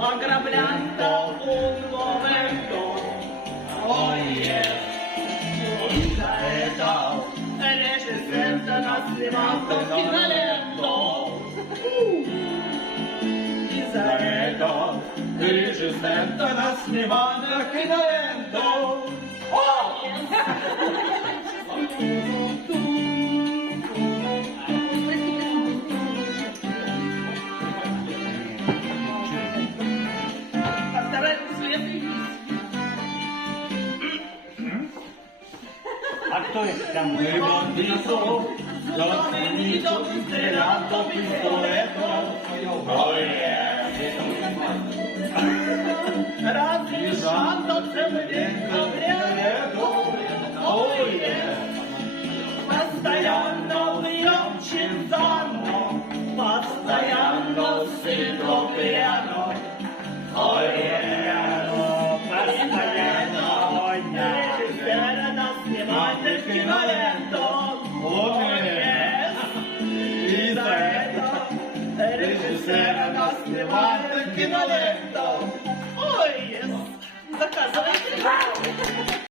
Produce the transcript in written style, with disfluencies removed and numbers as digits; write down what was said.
ограблянка un momento. Oye, y за это режиссер нас снимал киноленту. И за это режиссер нас снимал киноленту. А кто это там? Мы бандитов, знаменитым стрелянтом пистолетом. Разрешат целый кабриолетом. Постоянно пьем чинзано, постоянно сыграл пьяно. Режиссера нас снимает киноленту. И за это режиссера нас снимает киноленту. Ой, заказывайте.